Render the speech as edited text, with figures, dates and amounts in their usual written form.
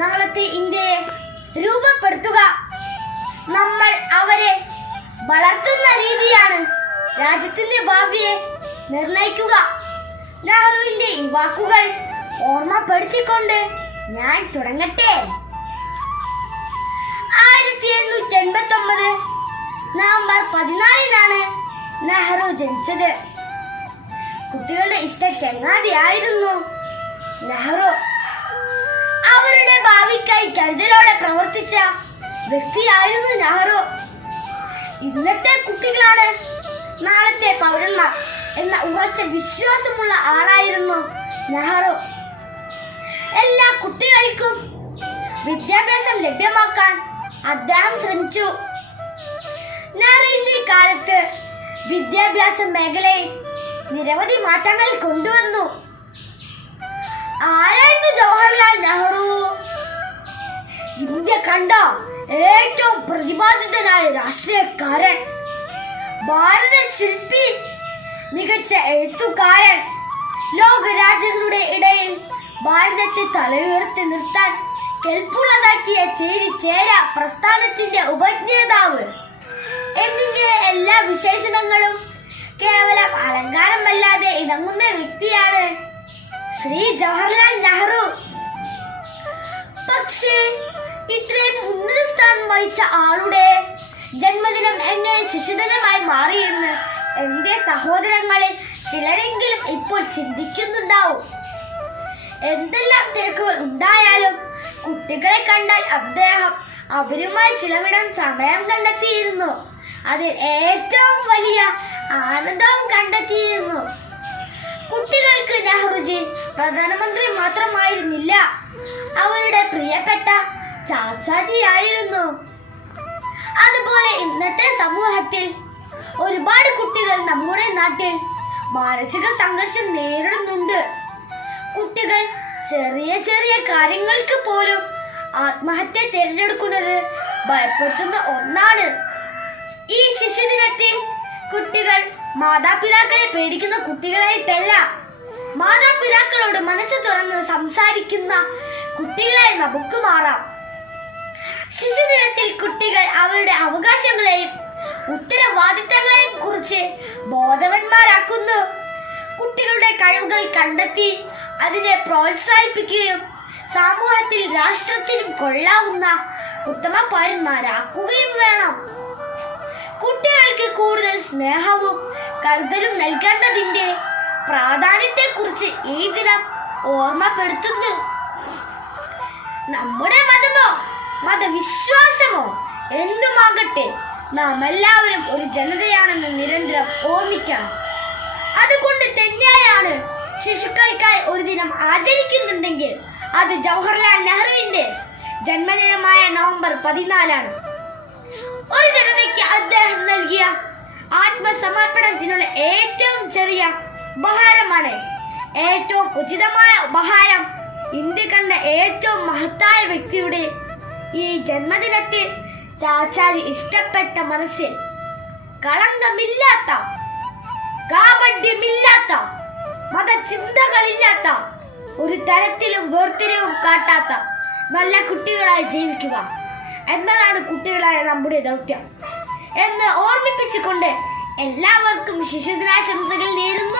നാളത്തെ ഇന്ത്യയെ രൂപപ്പെടുത്തുക. നമ്മൾ അവരെ വളർത്തുന്ന രീതിയാണ് രാജ്യത്തിന്റെ ഭാവിയെ നിർണയിക്കുക. നെഹ്റുവിന്റെ ഈ വാക്കുകൾ ഓർമ്മപ്പെടുത്തിക്കൊണ്ട് ഞാൻ തുടങ്ങട്ടെ. 1889 നവംബർ 14 നെഹ്റു ജനിച്ചത്. കുട്ടികളുടെ ഇഷ്ട ചങ്ങാതിയായിരുന്നു നെഹ്റു. അവരുടെ ഭാവിക്കായി കരുതലോടെ പ്രവർത്തിച്ച വ്യക്തിയായിരുന്നു നെഹ്റു. ഇന്നത്തെ കുട്ടികളാണ് നാളത്തെ പൗരന്മാർ എന്ന ഉറച്ച വിശ്വാസമുള്ള ആളായിരുന്നു നെഹ്റു. എല്ലാ കുട്ടികൾക്കും വിദ്യാഭ്യാസം ലഭ്യമാക്കാൻ അദ്ദേഹം ശ്രമിച്ചു. നെഹ്റുവിന്റെ കാലത്ത് വിദ്യാഭ്യാസ മേഖലയിൽ നിരവധി മാറ്റങ്ങൾ കൊണ്ടുവന്നു. ആരായിരുന്നു ജവഹർലാൽ നെഹ്റു? ഇന്ത്യ കണ്ട ഏറ്റവും പ്രതിഭാധനായ രാഷ്ട്രീയക്കാരൻ, ഭാരത ശില്പി, മികച്ച എഴുത്തുകാരൻ, ലോക രാജ്യങ്ങളുടെ ഇടയിൽ ഭാരതത്തെ തലയുയർത്തി നിർത്താൻ കെൽപ്പുള്ളതാക്കിയ ചേരിചേര പ്രസ്ഥാനത്തിന്റെ ഉപജ്ഞാതാവ് എന്നിങ്ങനെ എല്ലാ വിശേഷണങ്ങളും കേവലം അലങ്കാരമല്ലാതെ ഇണങ്ങുന്ന വ്യക്തിയാണ് ശ്രീ ജവഹർലാൽ നെഹ്റു. പക്ഷേ ഇത്രയും ഉന്നത സ്ഥാനം വഹിച്ച ആളുടെ ജന്മദിനം എങ്ങനെ ശിശുദിനമായി മാറിയെന്ന് എന്റെ സഹോദരങ്ങളിൽ ചിലരെങ്കിലും ഇപ്പോൾ ചിന്തിക്കുന്നുണ്ടാവും. എന്തെല്ലാം തിരക്കുകൾ ഉണ്ടായാലും കുട്ടികളെ കണ്ടാൽ അദ്ദേഹം അവരുമായി ചിലവിടാൻ സമയം കണ്ടെത്തിയിരുന്നു. അതിൽ ഏറ്റവും വലിയ ആനന്ദവും കണ്ടെത്തിയിരുന്നു. കുട്ടികൾക്ക് നെഹ്റുജി പ്രധാനമന്ത്രി മാത്രമായിരുന്നില്ല, അവരുടെ പ്രിയപ്പെട്ട ചാച്ചാജിയായിരുന്നു. അതുപോലെ ഇന്നത്തെ സമൂഹത്തിൽ ഒരുപാട് കുട്ടികൾ നമ്മുടെ നാട്ടിൽ മാനസിക സംഘർഷം നേരിടുന്നുണ്ട്. കുട്ടികൾ ചെറിയ ചെറിയ കാര്യങ്ങൾക്ക് പോലും ആത്മഹത്യ തിരഞ്ഞെടുക്കുന്നത് ഭയപ്പെടുത്തുന്ന ഒന്നാണ്. ഈ ശിശുദിനത്തിൽ കുട്ടികൾ മാതാപിതാക്കളെ പേടിക്കുന്ന കുട്ടികളായിട്ടല്ല, മാതാപിതാക്കളോട് മനസ്സ് തുറന്ന് സംസാരിക്കുന്ന കുട്ടികളായി നമുക്ക് മാറാം. ശിശുദിനത്തിൽ കുട്ടികൾ അവരുടെ അവകാശങ്ങളെയും ഉത്തരവാദിത്തങ്ങളെയും കുറിച്ച് ബോധവാന്മാരാക്കുന്നു. കുട്ടികളുടെ കഴിവുകൾ കണ്ടെത്തി അതിനെ പ്രോത്സാഹിപ്പിക്കുകയും സമൂഹത്തിൽ രാഷ്ട്രത്തിനും കൊള്ളാവുന്ന ഉത്തമ പൗരന്മാരാക്കുകയും വേണം. കുട്ടികൾക്ക് കൂടുതൽ സ്നേഹവും കരുതലും നൽകേണ്ടതിന്റെ പ്രാധാന്യത്തെക്കുറിച്ച് ഈ ദിനം ഓർമ്മപ്പെടുത്തുന്നു. നമ്മുടെ മതമോ മതവിശ്വാസമോ എന്തുമാകട്ടെ, നാം എല്ലാവരും ഒരു ജനതയാണെന്ന് നിരന്തരം ഓർമ്മിക്കണം. അതുകൊണ്ട് തന്നെയാണ് ശിശുക്കൾക്കായി ഒരു ദിനം ആചരിക്കുന്നുണ്ടെങ്കിൽ അത് ജവഹർലാൽ നെഹ്റുവിന്റെ ജന്മദിനമായ നവംബർ 14 ഒരു ജനതയ്ക്ക് അദ്ദേഹം നൽകിയ ആത്മസമർപ്പണത്തിനുള്ള ഏറ്റവും ചെറിയ ഉപഹാരമാണ്. ഏറ്റവും ഉചിതമായ ഉപഹാരം ഇന്ത്യ കണ്ട ഏറ്റവും മഹത്തായ വ്യക്തിയുടെ ഈ ജന്മദിനത്തിൽ ചാച്ചാരി ഇഷ്ടപ്പെട്ട മനസ്സിൽ കളങ്കമില്ലാത്ത, കാപട്യമില്ലാത്ത, മതചിന്തകളില്ലാത്ത, ഒരു തരത്തിലും വേർതിരിവും കാട്ടാത്ത നല്ല കുട്ടികളായി ജീവിക്കുക എന്നതാണ് കുട്ടികളായ നമ്മുടെ ദൗത്യം എന്ന് ഓർമ്മിപ്പിച്ചുകൊണ്ട് എല്ലാവർക്കും ശിശുദിനാശംസകൾ നേരുന്നു.